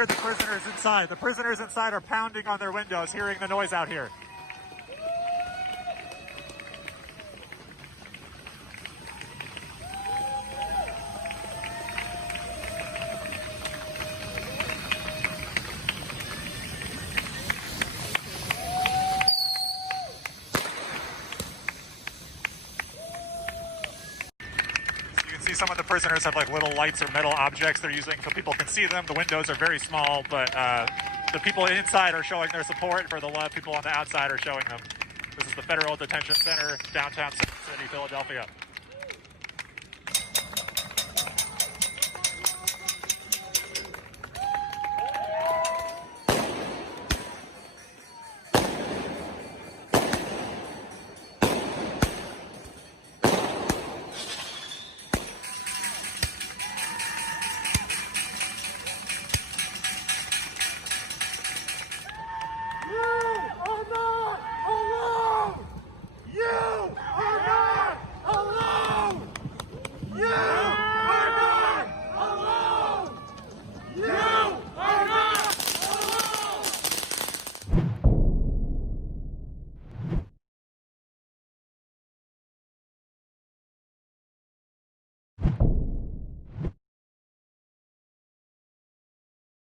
hear the prisoners inside. The prisoners inside are pounding on their windows, hearing the noise out here. See, some of the prisoners have like little lights or metal objects they're using so people can see them. The windows are very small, but the people inside are showing their support for the people on the outside are showing them. This is the Federal Detention Center, downtown City, Philadelphia.